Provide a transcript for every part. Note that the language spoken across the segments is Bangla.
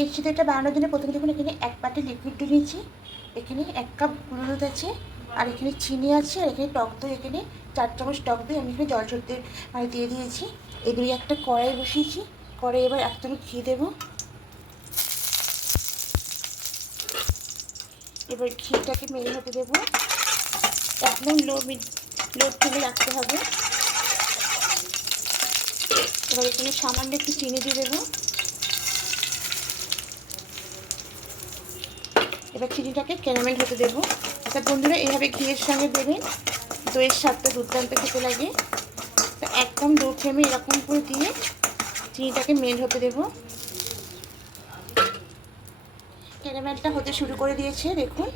মিষ্টি দইটা বানানোর জন্য প্রথমে দেখুন এখানে এক বাটি লিকুইড দই নিয়েছি এখানে এক কাপ গুঁড়ো দুধ আছে, আর এখানে চিনি আছে, আর এখানে টক দই, এখানে চার চামচ টক দই আমি এখানে জল ঝরতে মানে দিয়ে দিয়েছি। এগুলি একটা কড়াই বসিয়েছি, কড়াই এবার এক চামচ ঘি দেবো। এবার ঘিটাকে মেরে হতে দেবো। একদম লো লো ফ্লেমে রাখতে হবে। এবার এখানে সামান্য একটু চিনি দিয়ে দেবো। এবার চিনিটাকে ক্যারামেল হতে দেবো। তা বন্ধুরা, এইভাবে ঘিয়ের সঙ্গে দেবেন। দইয়ের স্বাদটা দুর্দান্ত খেতে লাগে। তো একদম দু ফ্লেমে এরকম করে দিয়ে চিনিটাকে মেল হতে দেবো। ক্যারামেলটা হতে শুরু করে দিয়েছে, দেখুন।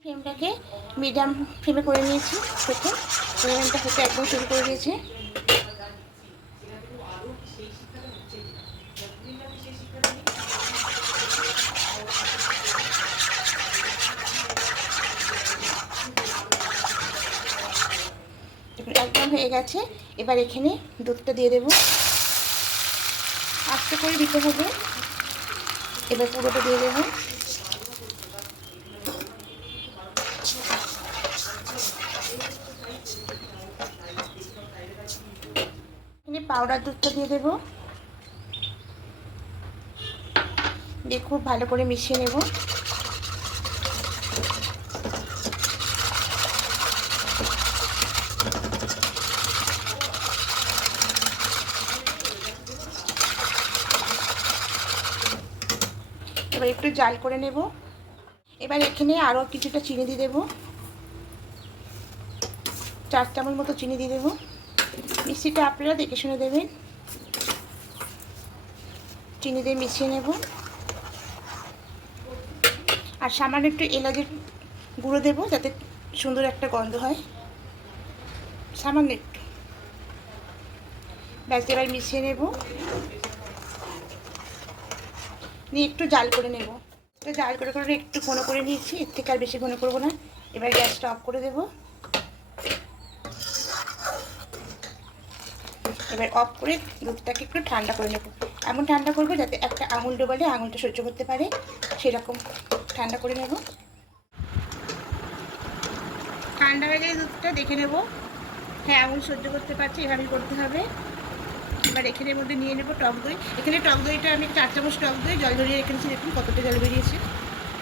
ফ্লেমটাকে মিডিয়াম ফ্লেমে করে নিয়েছি। দেখুন, ক্যারামেলটা হতে একদম শুরু করে দিয়েছে। একদম হয়ে গেছে। এবার এখানে দুধটা দিয়ে দেবো। আস্তে করে দিতে হবে। এবার পুরোটা দিয়ে দেবো। এখানে পাউডার দুধটা দিয়ে দেবো। দিয়ে খুব ভালো করে মিশিয়ে নেব। এবার একটু জাল করে নেব। এবার এখানে আরও কিছুটা চিনি দিয়ে দেবো। চার চামচ মতো চিনি দিয়ে দেবো। মিষ্টিটা আপনারা দেখে শুনে দেবেন। চিনি দিয়ে মিশিয়ে নেব। আর সামান্য একটু এলাচের গুঁড়ো দেবো যাতে সুন্দর একটা গন্ধ হয়। সামান্য একটু। ব্যাস, এবার মিশিয়ে নেব। নিয়ে একটু জাল করে নেব। জাল করে করে একটু ঘন করে নিয়েছি, এর থেকে আর বেশি ঘন করব না। এবার গ্যাসটা অফ করে দেবো। এবার অফ করে দুধটাকে একটু ঠান্ডা করে নেব। এমন ঠান্ডা করব যাতে একটা আঙুল ডোবালে আঙুলটা সহ্য করতে পারে। সেরকম ঠান্ডা করে নেব। ঠান্ডা হয়ে গেলে দুধটা দেখে নেব। হ্যাঁ আঙুল সহ্য করতে পারছে, এভাবেই করতে হবে। এবার এখানের মধ্যে নিয়ে নেব টক দই। এখানে টক দইটা আমি চার চামচ টক দই, জল ধরিয়ে রেখেছি, দেখুন কতটা জল বেরিয়েছে।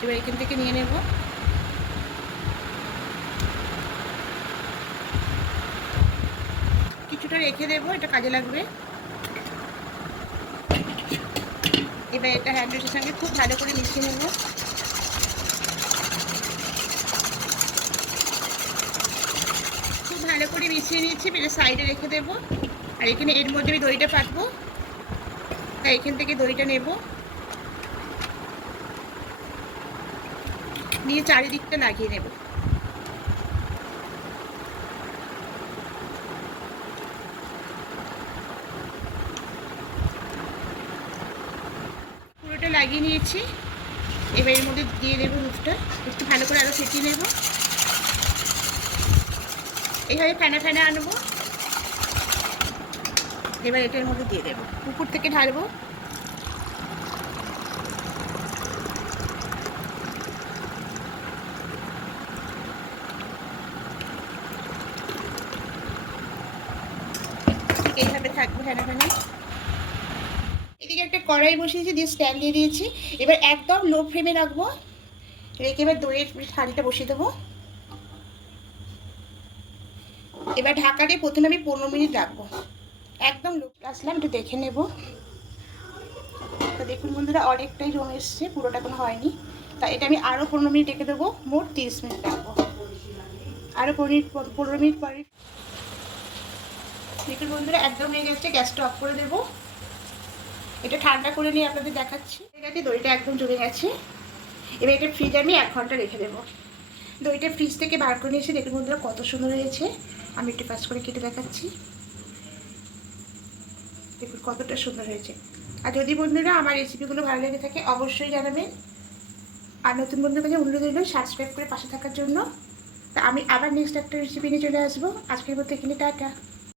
এবার এখান থেকে নিয়ে নেব। কিছুটা রেখে দেবো, এটা কাজে লাগবে। এবার এটা হ্যান্ডউইচের সঙ্গে খুব ভালো করে মিশিয়ে নেব। খুব ভালো করে মিশিয়ে নিয়েছি এটা সাইডে রেখে দেবো। আর এখানে এর মধ্যে আমি দইটা পাতবো। তাই এখান থেকে দইটা নেব। নিয়ে চারিদিকটা লাগিয়ে নেব। পুরোটা লাগিয়ে নিয়েছি। এবার এর মধ্যে দিয়ে দেবো দুধটা একটু ভালো করে আরও ফেটিয়ে নেব। এইভাবে ফেনা ফেনা আনব। এবার এটার মধ্যে দিয়ে দেবো। উপর থেকে ঢালবো। এইভাবে থাকবে ফেনা এদিকে একটা কড়াই বসিয়েছি, দিয়ে স্ট্যান্ড দিয়ে দিয়েছি। এবার একদম লো ফ্লেমে রাখব। রেখে এবার দইয়ের থালিটা বসিয়ে দেবো। এবার ঢাকা প্রথমে আমি পনেরো মিনিট রাখব। একদম লো আসলাম একটু দেখে নেব। তো দেখুন বন্ধুরা, অনেকটাই রং এসছে, পুরোটা কোনো হয়নি। তা এটা আমি আরও পনেরো মিনিট রেখে দেবো, মোট তিরিশ মিনিট রাখব। আরও পনেরো পনেরো মিনিট পরে দেখুন বন্ধুরা, একদম হয়ে গেছে, গ্যাসটা অফ করে দেবো। এটা ঠান্ডা করে নিয়ে আপনাদের দেখাচ্ছি। হয়ে গেছে, দইটা একদম জমে গেছে। এবার এটা ফ্রিজে আমি এক ঘণ্টা রেখে দেবো। দইটা ফ্রিজ থেকে বার করে নিয়ে এসে দেখুন বন্ধুরা, কত সুন্দর হয়েছে। আমি একটু কাজ করে কেটে দেখাচ্ছি। দেখুন কতটা সুন্দর হয়েছে। আর যদি বন্ধুরা আমার রেসিপিগুলো ভালো লেগে থাকে, অবশ্যই জানাবেন। আর নতুন বন্ধুর কাছে অনুরোধ রইল সাবস্ক্রাইব করে পাশে থাকার জন্য। তা আমি আবার নেক্সট একটা রেসিপি নিয়ে চলে আসব। আজকের মতো এখানে, টাটা।